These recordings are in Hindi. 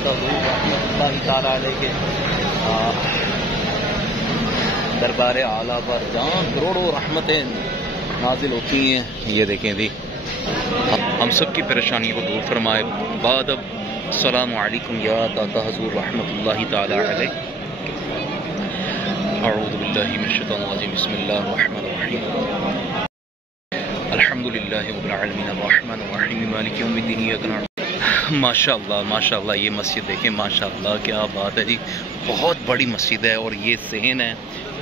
दाता के दरबार आला पर जहाँ करोड़ों रहमतें नाजिल होती हैं। ये देखें जी, हम सब की परेशानी को दूर फरमाए। बाद अब अस्सलामु अलैकुम या दाता हुज़ूर रहमतुल्लाहि ताला अलैह। अऊज़ु बिल्लाहि मिनश शैतानिर रजीम। बिस्मिल्लाहिर रहमानिर रहीम। अल्हम्दुलिल्लाहि रब्बिल आलमीन अर्रहमानिर रहीम मालिकि यौमिद्दीन इय्याका नअबुदु। माशाअल्लाह माशाअल्लाह, ये मस्जिद देखें, माशाअल्लाह क्या बात है जी। बहुत बड़ी मस्जिद है और ये सहन है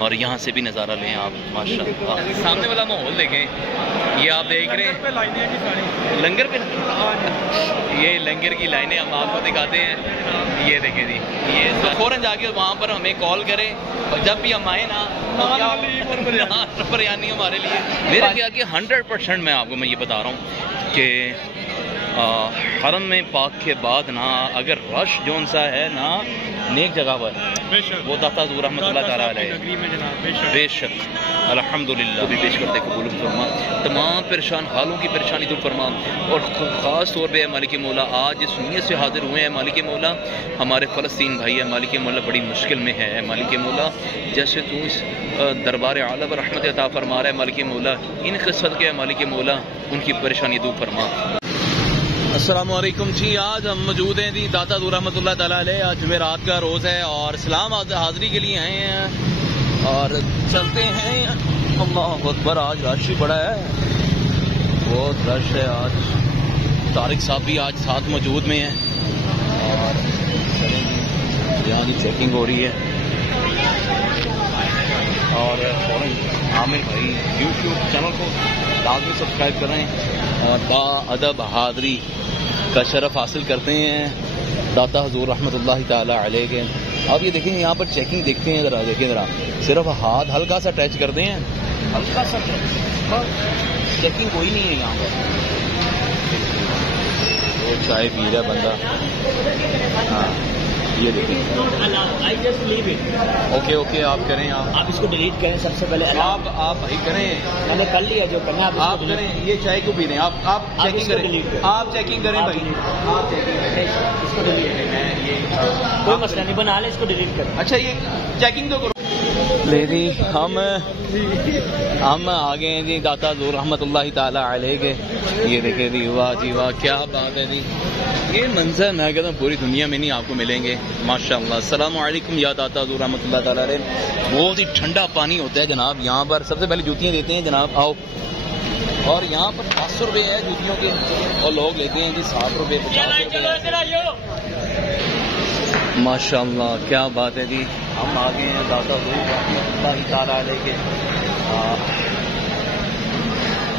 और यहाँ से भी नज़ारा लें आप। माशाअल्लाह सामने वाला माहौल देखें, ये आप देख रहे हैं लंगर पे, ये लंगर की लाइनें हम आपको दिखाते हैं। ये देखें जी, ये तो फ़ौरन जाके वहाँ पर हमें कॉल करें और जब भी हम आए ना बिरयानी हमारे लिए। मेरे क्या कि 100% मैं आपको मैं ये बता रहा हूँ कि हरम में पाक के बाद ना अगर रश जोन सा है ना नेक जगह पर, वो दाता हुज़ूर रहमतुल्लाह ताला अलैह बेशक अल्हम्दुलिल्लाह भी पेश करते कबूल फरमा। तमाम परेशान हालों की परेशानी दूर फरमा। और ख़ास तौर पे मालिक मौला आज इस नीयत से हाजिर हुए हैं मालिक मौला, हमारे फ़लस्तीन भाई है मालिक मौला, बड़ी मुश्किल में है मालिक मौला। जैसे तू इस दरबार आला पर रहमत अता फरमा रहा है मालिक मौला, इन क़िस्मत के मालिक मौला उनकी परेशानी दूर फरमा। अस्सलाम वालेकुम जी, आज हम मौजूद हैं जी दाता हुज़ूर रहमतुल्लाह ताला अलैह। आज जुमेरात का रोज़ है और इस्लाम हाज़िरी के लिए आए हैं और चलते हैं। अल्लाहु अकबर, आज रश ही बड़ा है, बहुत रश है आज। तारिक साहब भी आज साथ मौजूद में हैं और यहाँ की चेकिंग हो रही है। और आमिर भाई यूट्यूब चैनल को लाजमी सब्सक्राइब करें और बाअदब हाज़िरी का शरफ हासिल करते हैं दाता हुज़ूर रहमतुल्लाहि ताला अलैह के। अब ये देखें, यहाँ पर चेकिंग देखते हैं ज़रा, देखें ज़रा, सिर्फ हाथ हल्का सा टच करते हैं, हल्का सा चेकिंग कोई नहीं है यहाँ पर। वो चाय पी रहा बंदा। हाँ ये देखिए, ओके ओके आप करें, आप इसको डिलीट करें सबसे पहले। आप भाई करें, मैंने कर लिया जो करना आप करें। ये चाय क्यों पी रहे हैं आप चेकिंग करें, आप चेकिंग करें भाई, आप चेकिंग करें, इसको डिलीट करें। कोई मसला नहीं, बना ले, इसको डिलीट करें। अच्छा ये चेकिंग तो करो। लेडी हम आ गए हैं जी दाता हुज़ूर रहमतुल्लाहि ताला अलैह के। ये देखे जी, वाह जी वाह, क्या बात है जी। ये मंजर मैं कहता हूँ पूरी दुनिया में नहीं आपको मिलेंगे माशाअल्लाह। अस्सलामु अलैकुम या दाता हुज़ूर रहमतुल्लाह ताला अलैह। बहुत ही ठंडा पानी होता है जनाब यहाँ पर। सबसे पहले जूतियाँ देते हैं जनाब, आओ। और यहाँ पर 500 रुपये है जूतियों के और लोग लेते हैं जी 60 रुपये 50 रुपये। माशाअल्लाह क्या बात है जी। हम आ गए हैं दाता हुज़ूर रहमतुल्लाहि ताला अलैह के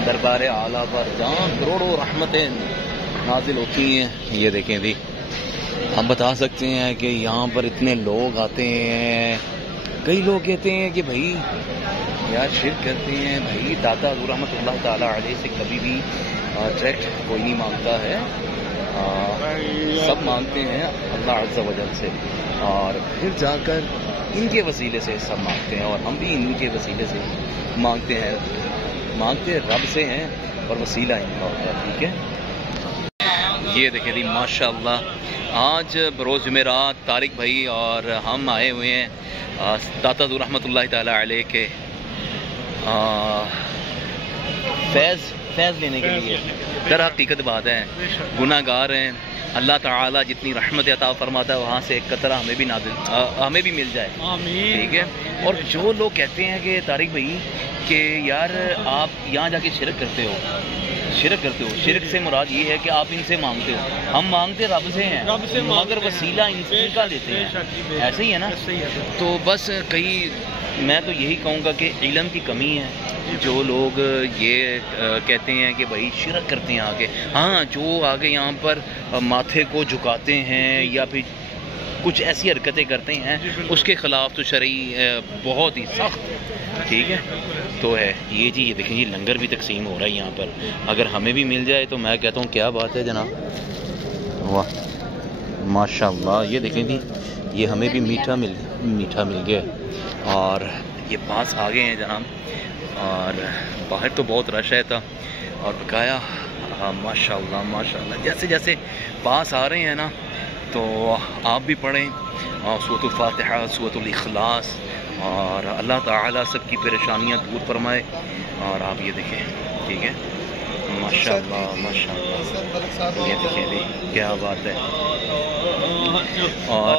दरबार आला पर जहाँ करोड़ों रहमतें नाजिल होती हैं। ये देखें जी, हम बता सकते हैं कि यहाँ पर इतने लोग आते हैं। कई लोग कहते हैं कि भाई यार शिरक करते हैं। भाई दाता हुज़ूर रहमतुल्लाह ताला अलैह से कभी भी डायरेक्ट कोई नहीं मांगता है, सब मांगते हैं अल्लाह अज़्ज़ा वजल से और फिर जाकर इनके वसीले से सब मांगते हैं। और हम भी इनके वसीले से मांगते हैं, मांगते रब से हैं और वसीला इनका होता है। ठीक है, ये देखें जी माशाअल्लाह, आज बरोज़ जुमेरात तारिक भाई और हम आए हुए हैं दाता हुज़ूर रहमतुल्लाहि ताला अलैह के फैज़ लेने के लिए। दर हकीकत बात है, गुनाहगार हैं, अल्लाह ताला जितनी रहमत अता फरमाता है वहाँ से एक कतरा हमें भी हमें भी मिल जाए। ठीक है। और जो लोग कहते हैं कि तारिक भाई कि यार आप यहाँ जाके शिरक करते हो, शिरक से मुराद ये है कि आप इनसे मांगते हो। हम मांगते रब से हैं मगर वसीला इनका लेते हैं, ऐसे ही है ना। तो बस कई मैं तो यही कहूँगा कि इल्म की कमी है। जो लोग ये कहते हैं कि भाई शिरक करते हैं आगे, हाँ जो आगे यहाँ पर माथे को झुकाते हैं या फिर कुछ ऐसी हरकतें करते हैं उसके ख़िलाफ़ तो शरई बहुत ही सख्त, ठीक है, तो है ये जी। ये देखें जी लंगर भी तकसीम हो रहा है यहाँ पर। अगर हमें भी मिल जाए तो मैं कहता हूँ क्या बात है जनाब, वाह माशाअल्लाह। ये देखें जी, ये हमें भी मीठा मिल गया और ये पास आ गए हैं जनाब। और बाहर तो बहुत रश है था और बकाया माशाअल्लाह माशाअल्लाह जैसे जैसे पास आ रहे हैं ना तो आप भी पढ़ें सूरतुल फातिहा, सूरतुल इखलास, और अल्लाह ताला सबकी परेशानियां दूर फरमाए। और आप ये देखें, ठीक है, माशाअल्लाह माशाअल्लाह, ये देखें भी क्या बात है। और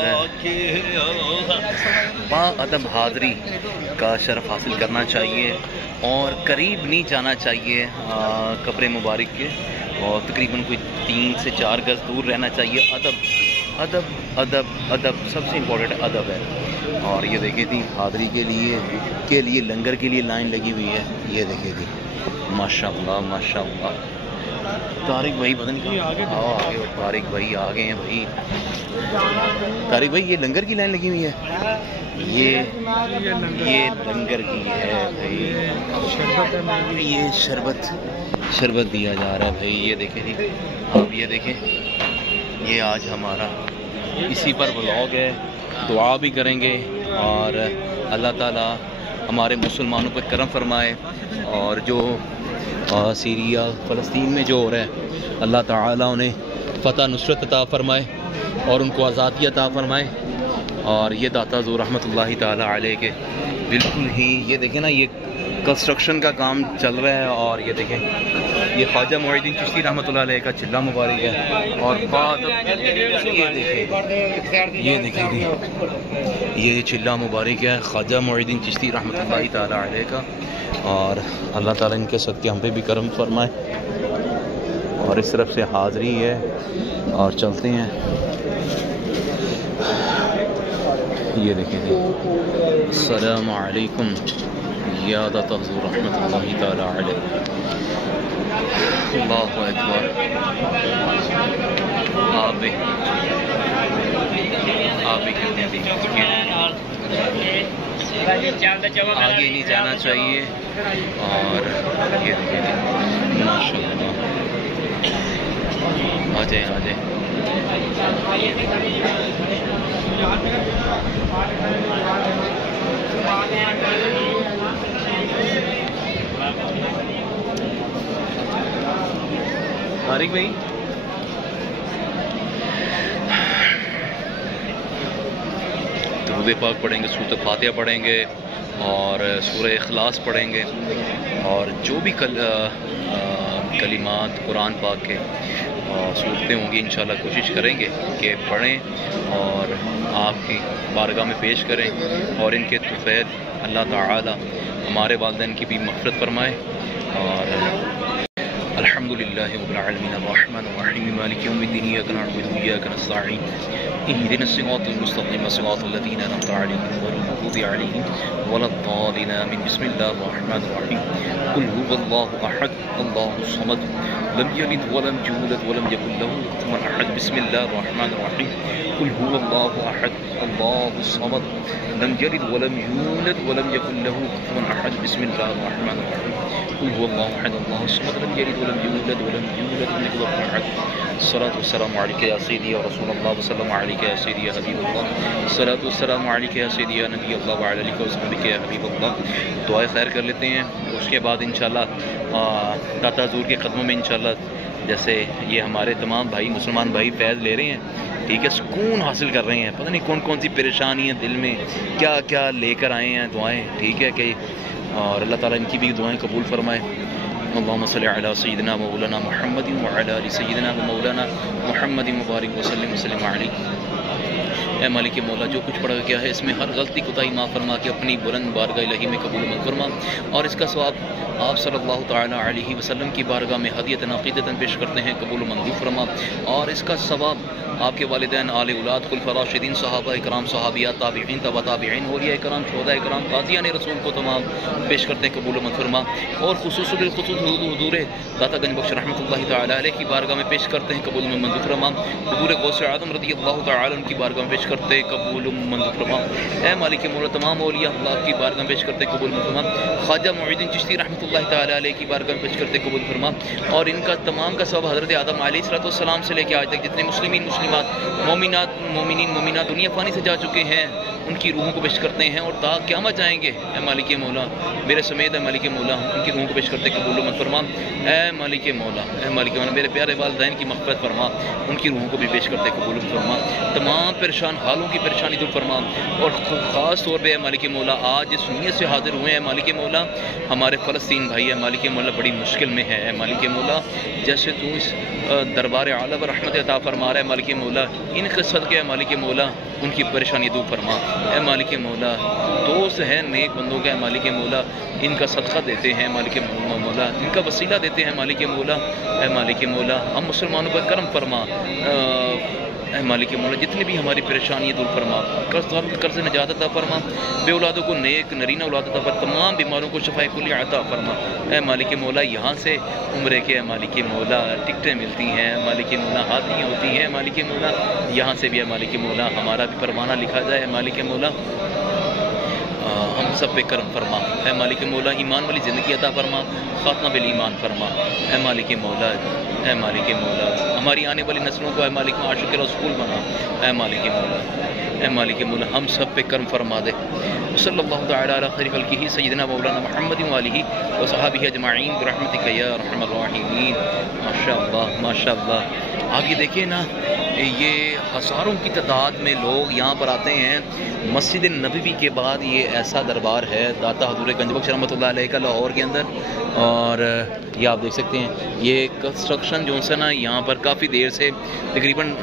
बाअदब हाज़री का शरफ़ हासिल करना चाहिए और करीब नहीं जाना चाहिए कब्र मुबारक के, और तकरीबन कोई 3 से 4 गज़ दूर रहना चाहिए। अदब अदब अदब सबसे इम्पोर्टेंट अदब है। और ये देखें थी हाज़री के लिए लंगर के लिए लाइन लगी हुई है। ये देखें थी माशाअल्लाह माशाअल्लाह। तारिक भाई पता नहीं आगे तारिक भाई आ गए हैं भाई। तारिक भाई ये लंगर की लाइन लगी हुई है, ये लंगर की है भाई। ये शरबत दिया जा रहा है भाई। ये देखें जी, आप ये देखें, ये आज हमारा इसी पर व्लॉग है। दुआ भी करेंगे और अल्लाह ताला हमारे मुसलमानों पर करम फरमाए, और जो सीरिया फ़लस्तीन में जो हो रहा है अल्लाह ताला उन्हें फ़तह नुसरत अता फ़रमाए और उनको आज़ादी अता फ़रमाए। और ये दाता ज़ो रहमतुल्लाहि ताला अलैह के बिल्कुल ही, ये देखें ना, ये कंस्ट्रक्शन का काम चल रहा है। और ये देखें, ये ख्वाजा मोइनुद्दीन चिश्ती रहमतुल्लाह अलैह का चिल्ला मुबारक है। और बाद ये देखें ये चिल्ला मुबारक है ख्वाजा मोइनुद्दीन चिश्ती रहमतुल्लाहि ताला अलैह का। और अल्लाह ताला इनके सदक़े हम पे भी करम फरमाए। और इस तरफ से हाज़री है और चलते हैं। ये देखें जी, अस्सलामु अलैकुम या दाता हुज़ूर रहमतुल्लाहि ताला अलैह। अल्लाहु अकबर। आप भी आगे नहीं जाना चाहिए। और ये माशाअल्लाह, आ जाए तारिक भाई। दुरूद पाक पढ़ेंगे, सूरत फातिहा पढ़ेंगे और सूरह इखलास पढ़ेंगे, और जो भी कलिमात कुरान पाक के सूरतें होंगी इंशाल्लाह कोशिश करेंगे कि पढ़ें और आपकी बारगाह में पेश करें। और इनके तौफीक अल्लाह ताला हमारे वालिदैन की भी मग़फ़िरत फरमाए। और अल्हम्दुलिल्लाहि रब्बिल आलमीन अर्रहमानिर रहीम मालिकि यौमिद्दीन इय्याका नअबुदु व इय्याका नस्तईन इहदिनस सिरातल मुस्तक़ीम सिरातल लज़ीना अनअमता अलैहिम गैरिल मग़दूबि अलैहिम वलद्दालिन आमीन। बिस्मिल्लाहिर रहमानिर रहीम। कुल हुवल्लाहु अहद अल्लाहुस समद लम यलिद वलम यूलद वलम यकुल लहू कुफुवन अहद। बिस्मिल्लाहिर रहमानिर रहीम। कुल हुवल्लाहु अहद अल्लाहुस समद लम यलिद वलम यूलद वलम यकुल लहू कुफुवन अहद। बिस्मिल्लाहिर रहमानिर रहीम। कुल हुवल्लाहु अहद अल्लाहुस समद लम यलिद वलम यूलद वलम यूलद वलम यकुल लहू अहद। अस्सलातु वस्सलामु अलैका या सय्यदी या रसूलल्लाह व सल्लल्लाहु अलैका या सय्यदी या हबीबल्लाह। अस्सलातु वस्सलामु अलैका या सय्यदी या नबीयल्लाह व अला आलिका व सहाबिका या हबीबल्लाह। दुआ खैर कर लेते हैं। उसके बाद इंशाल्लाह दाता हुज़ूर के कदमों में इंशाल्लाह, जैसे ये हमारे तमाम भाई मुसलमान भाई फैज़ ले रहे हैं, ठीक है, सुकून हासिल कर रहे हैं। पता नहीं कौन कौन सी परेशानी है दिल में, क्या क्या लेकर आए हैं दुआएं, ठीक है कि, और अल्लाह ताला इनकी भी दुआएं कबूल फरमाए। अल्लाहुम्मा सल्लि अला सय्यिदिना व मौलाना मुहम्मदिन व अला आलि सय्यिदिना व मौलाना मुहम्मदिन मुबारक व सल्लिम अलैहि। ए मालिक मौला, जो कुछ पढ़ा गया है इसमें हर गलती कोताही माफ़ फरमा के अपनी बुलंद बारगाह इलाही में कबूल मंजूर फरमा, और इसका सवाब आप सल्लल्लाहु तआला अलैहि वसल्लम की बारगाह में हदियतन अक़ीदतन पेश करते हैं, कबूल मंजूर फरमा। और इसका सवाब आपके वालिदैन, आले औलाद, खुलफा राशिदीन, सहाबा इकराम, सहाबियात, ताबिईन, तबा ताबिईन, औलिया इकराम, शुहदा इकराम, ग़ाज़ियान रसूल को तमाम पेश करते हैं, कबूल मंजूर फरमा। और खुसूसन बिल खुसूस हुज़ूर दाता गंज बख्श रहमतुल्लाहि तआला अलैह की बारगाह में पेश करते हैं, कबूल मंजूर फरमा। हुज़ूर गौसे आज़म रज़ियल्लाहु तआला अन्हु की बारगाह में पेश करते हैं, कबूल मंजूर फरमा। ए मालिक मौला, तमाम औलिया अल्लाह की बारगाह में पेश करते हैं, कबूल मंजूर फरमा। ख्वाजा मोइनुद्दीन चिश्ती रहमतुल्लाहि तआला अलैह की बारगाह में पेश करते हैं, कबूल फरमा। और इनका तमाम का सब हज़रत आदम अलैहिस्सलाम से लेकर आज तक जितने मुस्लिमीन मुस्लिमात मोमिनात मोमिनीन मोमिनात दुनिया फ़ानी से जा चुके हैं, उनकी रूहों को पेश करते हैं और ता क़यामत जाएंगे। ए मालिक मौला मेरे समेत ए मालिक मौला उनकी रूहों को पेश करते कबूल मत फरमा। ए मालिक मौला मेरे प्यारे वालिदैन की मग़फ़िरत फरमा, उनकी रूहों को भी पेश करते कबूल मत फरमा। तमाम परेशान हालों की परेशानी दूर फरमा और ख़ास तौर पर मालिक मौला आज जिस नीयत से हाजिर हुए हैं मालिक मौला हमारे फ़लस्तीन भाई है मालिक मौला बड़ी मुश्किल में है मालिक मौला, जैसे तू इस दरबार आला व रहमत अता फरमा रहा है मालिक मौला, इनके सदक़े मालिक मौला उनकी परेशानी दूर फरमा। ए मालिक मौला दोस्त है नेक बंदों का मालिक मौला, इनका सदक़ा देते हैं मालिक मौला, इनका वसीला देते हैं मालिक मौला। ए मालिक मौला हम मुसलमानों पर करम फरमा। ए मालिक मौला जितनी भी हमारी परेशानी दूर फरमा, कर्ज़ निजात अता फरमा, बे औलादों को नेक नरीना औलाद अता फरमा, तमाम बीमारों को शफ़ाए कुली अता फरमा। ए मालिक मौला यहाँ से उम्रे के मालिक मौला टिकटें मिलती हैं मालिक मौला, हाजिरियाँ होती हैं मालिक मौला, यहाँ से भी है मालिक मौला हमारा भी परवाना लिखा जाए मालिक मौला, हम सब पे करम फरमा। ए मालिक मौला ईमान वाली ज़िंदगी अता फरमा, ख़ात्मा बिल ईमान फरमा। ए मालिक मौला हमारी आने वाली नस्लों को ए मालिक आशिक़ रसूल बना। ए मालिक मौला हम सब पे करम फरमा दे। सल्लल्लाहु तआला अला खैरि खल्क़िही सय्यिदना मौलाना मुहम्मद व आलिही व सहाबिही अजमाइन बिरहमतिका या अरहमर राहिमीन। माशाअल्लाह माशाअल्लाह। आगे देखिए ना, ये हज़ारों की तादाद में लोग यहाँ पर आते हैं। मस्जिद नबवी के बाद ये ऐसा दरबार है दाता हज़ूर गंज बख्श रहमतुल्लाह अलैह का लाहौर के अंदर, और ये आप देख सकते हैं ये कंस्ट्रक्शन जो है ना यहाँ पर काफ़ी देर से तकरीबन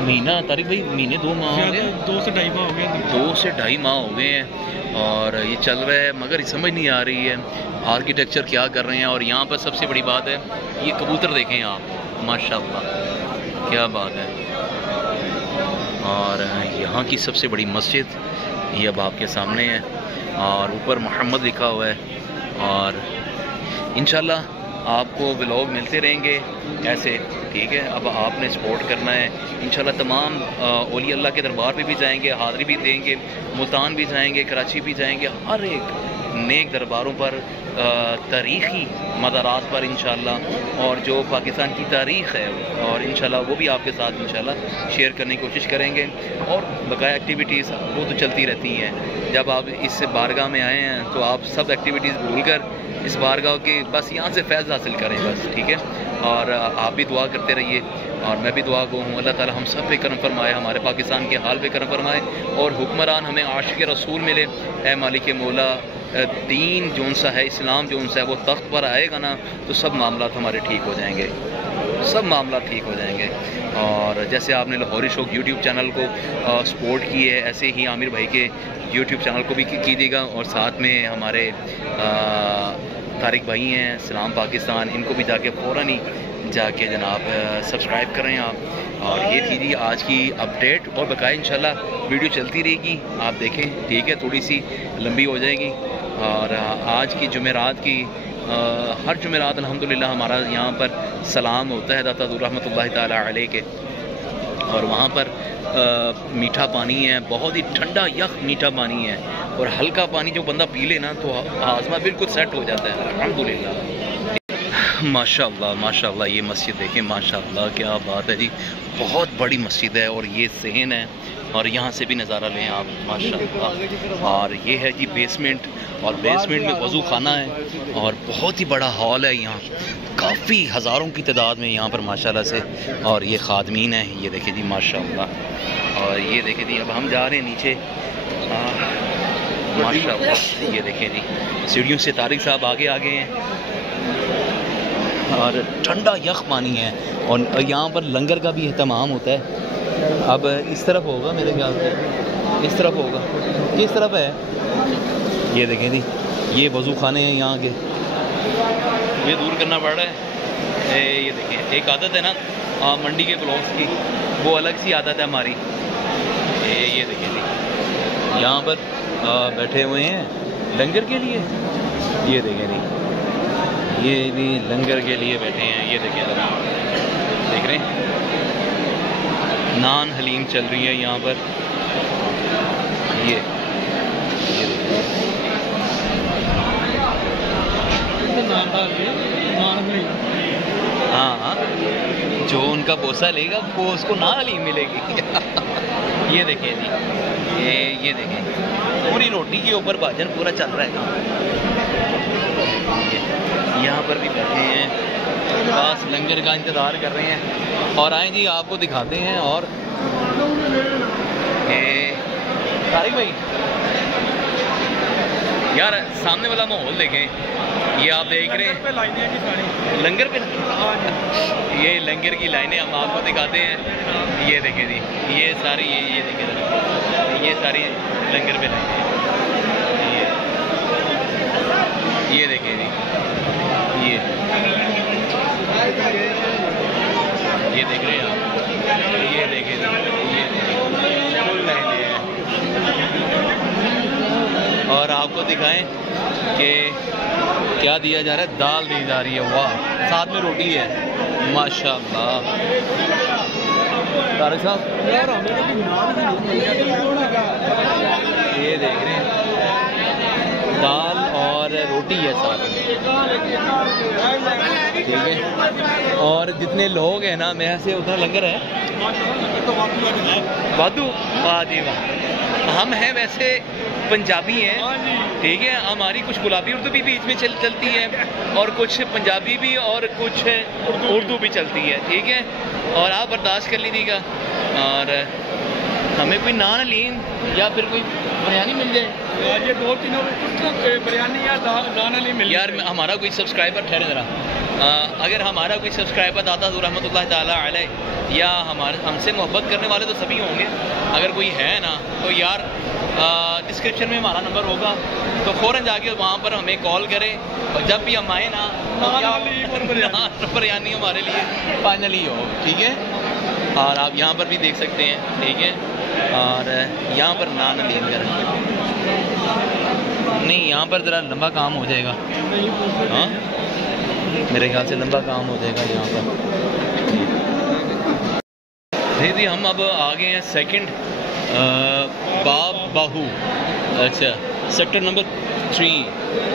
महीना तारिक भाई महीने 2 माह हो गए, 2 से 2.5 माह हो गए, 2 से 2.5 माह हो गए हैं और ये चल रहा है, मगर समझ नहीं आ रही है आर्किटेक्चर क्या कर रहे हैं। और यहाँ पर सबसे बड़ी बात है ये कबूतर देखें आप, माशाअल्लाह क्या बात है। और यहाँ की सबसे बड़ी मस्जिद ये अब आपके सामने है और ऊपर मोहम्मद लिखा हुआ है, और इंशाल्लाह आपको व्लॉग मिलते रहेंगे ऐसे, ठीक है। अब आपने सपोर्ट करना है इंशाल्लाह। तमाम औलिया अल्लाह के दरबार पे भी जाएंगे, हाज़री भी देंगे, मुल्तान भी जाएंगे, कराची भी जाएंगे, हर एक नेक दरबारों पर, तारीख़ी मज़ारात पर इंशाल्लाह, और जो पाकिस्तान की तारीख़ है और इंशाल्लाह वो भी आपके साथ इंशाल्लाह शेयर करने की कोशिश करेंगे। और बकाया एक्टिविटीज़ वो तो चलती रहती हैं। जब आप इस बारगाह में आए हैं तो आप सब एक्टिविटीज़ भूल कर इस बारगाह के बस यहाँ से फैज़ हासिल करें बस, ठीक है। और आप भी दुआ करते रहिए और मैं भी दुआ गो हूँ, अल्लाह ताला हम सब पे करम फरमाए, हमारे पाकिस्तान के हाल पे करम फरमाए और हुक्मरान हमें आशिक़ रसूल मिले। ए मालिक मौला दीन जोन सा है, इस्लाम जोन सा है, वो तख्त पर आएगा ना तो सब मामलात हमारे ठीक हो जाएंगे, सब मामला ठीक हो जाएंगे। और जैसे आपने लाहौरी शौक यूट्यूब चैनल को सपोर्ट की है, ऐसे ही आमिर भाई के यूट्यूब चैनल को भी कीजिएगा। और साथ में हमारे तारिक भाई हैं सलाम पाकिस्तान, इनको भी जाके फ़ौरन ही जाके जनाब सब्सक्राइब करें आप। और ये थी जी आज की अपडेट, और बकाया इंशाल्लाह वीडियो चलती रहेगी, आप देखें, ठीक है। थोड़ी सी लंबी हो जाएगी। और आज की जुमेरात की हर जुमेरात अल्हम्दुलिल्लाह हमारा यहाँ पर सलाम होता है दाता रहमतुल्लाह ताला अलैह के, और वहाँ पर मीठा पानी है, बहुत ही ठंडा यख मीठा पानी है, और हल्का पानी जो बंदा पी ले ना तो हाजमा बिल्कुल सेट हो जाता है अल्हम्दुलिल्लाह। माशाअल्लाह माशाअल्लाह, ये मस्जिद देखें, माशाअल्लाह क्या बात है जी, बहुत बड़ी मस्जिद है और ये सहन है, और यहाँ से भी नज़ारा लें आप, माशाअल्लाह। और ये है जी बेसमेंट, और बेसमेंट में वज़ू खाना है और बहुत ही बड़ा हॉल है यहाँ, काफ़ी हज़ारों की तादाद में यहाँ पर माशाअल्लाह से। और ये खादमीन है, ये देखें जी माशाअल्लाह। और ये देखें जी अब हम जा रहे हैं नीचे, माशाअल्लाह ये देखें जी सीढ़ियों से तारिक साहब आगे आ गए हैं, और ठंडा यख पानी है, और यहाँ पर लंगर का भी एहतमाम होता है। अब इस तरफ होगा मेरे ख्याल से, इस तरफ होगा, किस तरफ है, ये देखें जी ये वज़ू खाने हैं यहाँ के, ये दूर करना पड़ रहा है। ये देखें एक आदत है ना मंडी के ब्लॉग्स की, वो अलग सी आदत है हमारी। ये देखें जी यहाँ पर बैठे हुए हैं लंगर के लिए, ये देखें जी ये भी लंगर के लिए बैठे हैं, ये देखें देख रहे हैं नान हलीम चल रही है यहाँ पर, ये हाँ, जो उनका बोसा लेगा वो उसको नान हलीम मिलेगी। ये देखिए जी, ये देखिए पूरी रोटी के ऊपर भाजन पूरा चल रहा है काम। यहाँ पर भी बैठे हैं, खास लंगर का इंतज़ार कर रहे हैं। और आए जी आपको दिखाते हैं। और तारिक भाई यार सामने वाला माहौल देखें, ये आप देख रहे हैं लंगर पे, ये लंगर की लाइनें हम आपको दिखाते हैं। ये देखें जी, ये सारी ये देखें, ये सारी लंगर पे लाइनें, ये देखें जी, ये देख रहे हैं आप, ये देखें जी, ये फुल लाइनें हैं। और आपको दिखाएं कि क्या दिया जा रहा है, दाल दी जा रही है, वाह, साथ में रोटी है, माशाल्लाह। तारिक साहब ये देख रहे हैं, दाल और रोटी है साथ में, ठीक है। और जितने लोग हैं ना, मेरे से उतना लंगर है वादू, वाह जी वाह। हम हैं वैसे पंजाबी हैं, ठीक है, हमारी कुछ गुलाबी उर्दू भी बीच में चलती है, और कुछ पंजाबी भी, और कुछ उर्दू भी चलती है, ठीक है। और आप बर्दाश्त कर लीजिएगा। और हमें कोई नान हलीम या फिर कोई बिरयानी मिल जाए, ये 2-3 बिरयानी या नान हलीम मिल यार। हमारा कोई सब्सक्राइबर, ठहरे ज़रा, अगर हमारा कोई सब्सक्राइबर दाता रहमतुल्लाह ताला अलैह, या हमसे मोहब्बत करने वाले तो सभी होंगे, अगर कोई है ना तो यार डिस्क्रिप्शन में हमारा नंबर होगा, तो फ़ौरन जाके वहाँ पर हमें कॉल करें। और जब भी हम आए ना, बिरयानी हमारे लिए फाइनली हो, ठीक है। और आप यहाँ पर भी देख सकते हैं, ठीक है। और यहाँ पर नान हलीम कर, नहीं यहाँ पर ज़रा लंबा काम हो जाएगा, हाँ मेरे ख्याल से लंबा काम हो जाएगा यहाँ पर। जी हम अब आ गए हैं सेकंड बाब बाहू, अच्छा सेक्टर नंबर 3।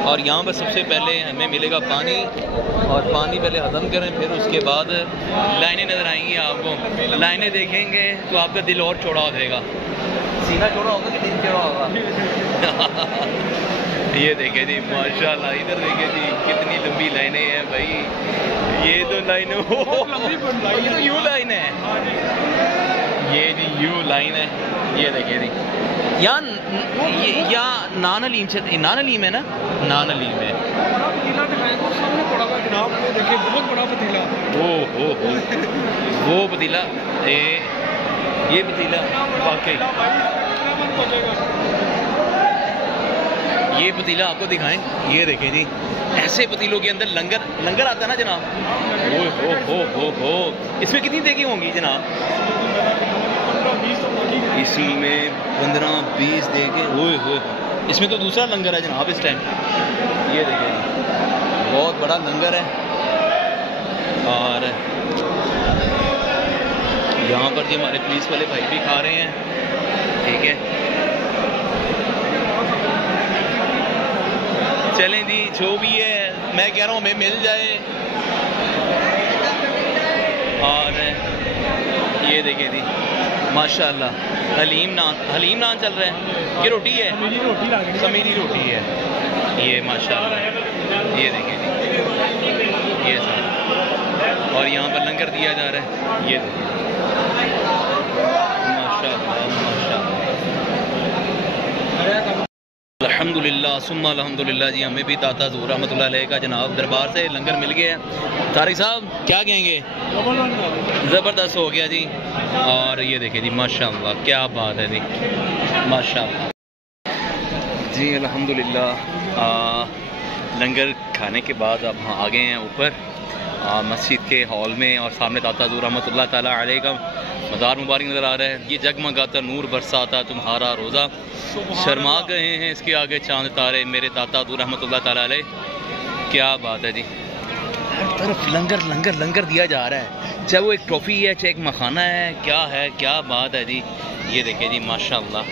और यहाँ पर सबसे पहले हमें मिलेगा पानी, और पानी पहले हज़म करें, फिर उसके बाद लाइनें नज़र आएंगी आपको। लाइनें देखेंगे तो आपका दिल और चौड़ा हो जाएगा, सीना चौड़ा होगा कि दिल चौड़ा होगा। ये देखें जी माशाल्लाह, इधर देखें जी कितनी लंबी लाइनें हैं भाई, ये तो लाइन यू लाइन है, ये जी यू लाइन है। ये देखें जी या नान हलीम से, नान हलीम है ना, नान हलीम है। बहुत बड़ा पतीला, हो वो पतीला, ये पतीला वाकई, ये पतीला आपको दिखाएं। ये देखें जी, ऐसे पतीलों के अंदर लंगर आता है ना जनाब, हो इसमें कितनी देगी होंगी जनाब? इसमें 15-20 देगे, हो इसमें तो दूसरा लंगर है जनाब इस टाइम। ये देखें बहुत बड़ा लंगर है। और यहाँ पर जी हमारे पुलिस वाले भाई भी खा रहे हैं, ठीक है। चलें जी, जो भी है मैं कह रहा हूँ हमें मिल जाए। और ये देखें जी माशाल्लाह, हलीम नान चल रहा है। ये रोटी है, खमीरी रोटी है ये माशाल्लाह। ये देखें जी, ये सारा, और यहाँ पर लंगर दिया जा रहा है। ये देखें माशाल्लाह माशाल्लाह, अल्हम्दुलिल्लाह सुम्मा अल्हम्दुलिल्लाह जी। हमें भी दाता ज़हूर रहमतुल्लाह अलैह का जनाब दरबार से लंगर मिल गया है। तारिक साहब क्या कहेंगे? ज़बरदस्त हो गया जी। और ये देखिए जी माशाल्लाह, क्या बात है जी, माशाल्लाह जी अल्हम्दुलिल्लाह। लंगर खाने के बाद अब आ गए हैं ऊपर मस्जिद के हॉल में, और सामने दाता ज़हूर रहमतुल्लाह ताला अलैह का मज़ार मुबारक नज़र आ रहा है। ये जगमगाता नूर बरसाता तुम्हारा रोज़ा, शर्मा गए हैं इसके आगे चांद तारे मेरे दाता ज़हूर रहमतुल्लाह ताला अलैह। क्या बात है जी, हर तरफ लंगर दिया जा रहा है, चाहे वो एक ट्रॉफ़ी है, चाहे एक मखाना है, क्या बात है जी। ये देखिए जी माशाल्लाह,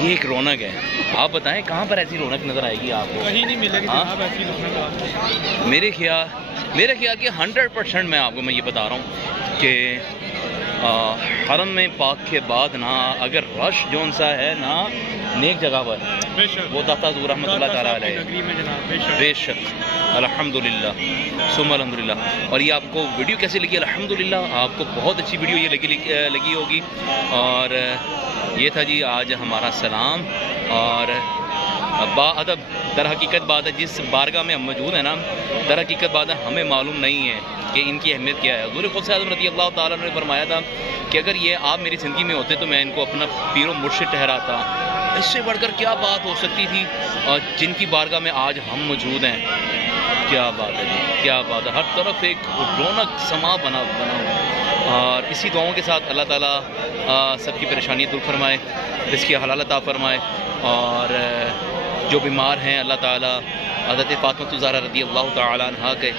ये एक रौनक है। आप बताएं कहाँ पर ऐसी रौनक नज़र आएगी आपको? कहीं नहीं मिलेगी जनाब ऐसी रौनक। मेरे ख्याल कि 100% मैं आपको ये बता रहा हूँ कि हरम में पाक के बाद ना अगर रश जोन सा है ना नेक जगह पर वो दाता हुज़ूर रहमतुल्लाह ताला अलैह बेशक अल्हम्दुलिल्लाह सुम्मा अल्हम्दुलिल्लाह। और ये आपको वीडियो कैसी लगी? अल्हम्दुलिल्लाह आपको बहुत अच्छी वीडियो ये लगी होगी। और ये था जी आज हमारा सलाम। और बाअदब दर हकीकत बात है जिस बारगाह में हम मौजूद हैं ना, दर हकीकत बात है हमें मालूम नहीं है कि इनकी अहमियत क्या है। हुज़ूर ग़ौस आज़म रज़ी अल्लाह ताला ने फरमाया था कि अगर ये आप मेरी ज़िंदगी में होते तो मैं इनको अपना पीरो मुर्शिद ठहराता। इससे बढ़कर क्या बात हो सकती थी? और जिनकी बारगाह में आज हम मौजूद हैं, क्या बात है जी, क्या बात है। हर तरफ एक रौनक समा बना हुआ। और इसी दुआओं के साथ अल्लाह ताला सबकी परेशानियाँ दूर फरमाए, रिज़्क़ हलाल अता फरमाए। और जो बीमार हैं अल्लाह ताला हज़रत फ़ातिमा ज़हरा रज़ी अल्लाह ताला अन्हा के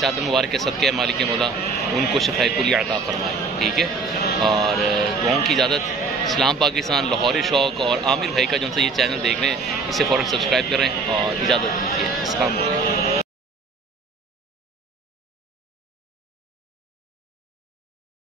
चादर मुबारक के सदक़े मालिक मौला उनको शफ़ाए कुलिया अता फरमाए। ठीक है। और दुआओं की इजाज़त। इस्लाम पाकिस्तान लाहौरी शौक़ और आमिर भाई का जो ये चैनल देख रहे हैं इसे फ़ौरन सब्सक्राइब करें और इजाज़त दीजिए। अस्सलाम वालेकुम।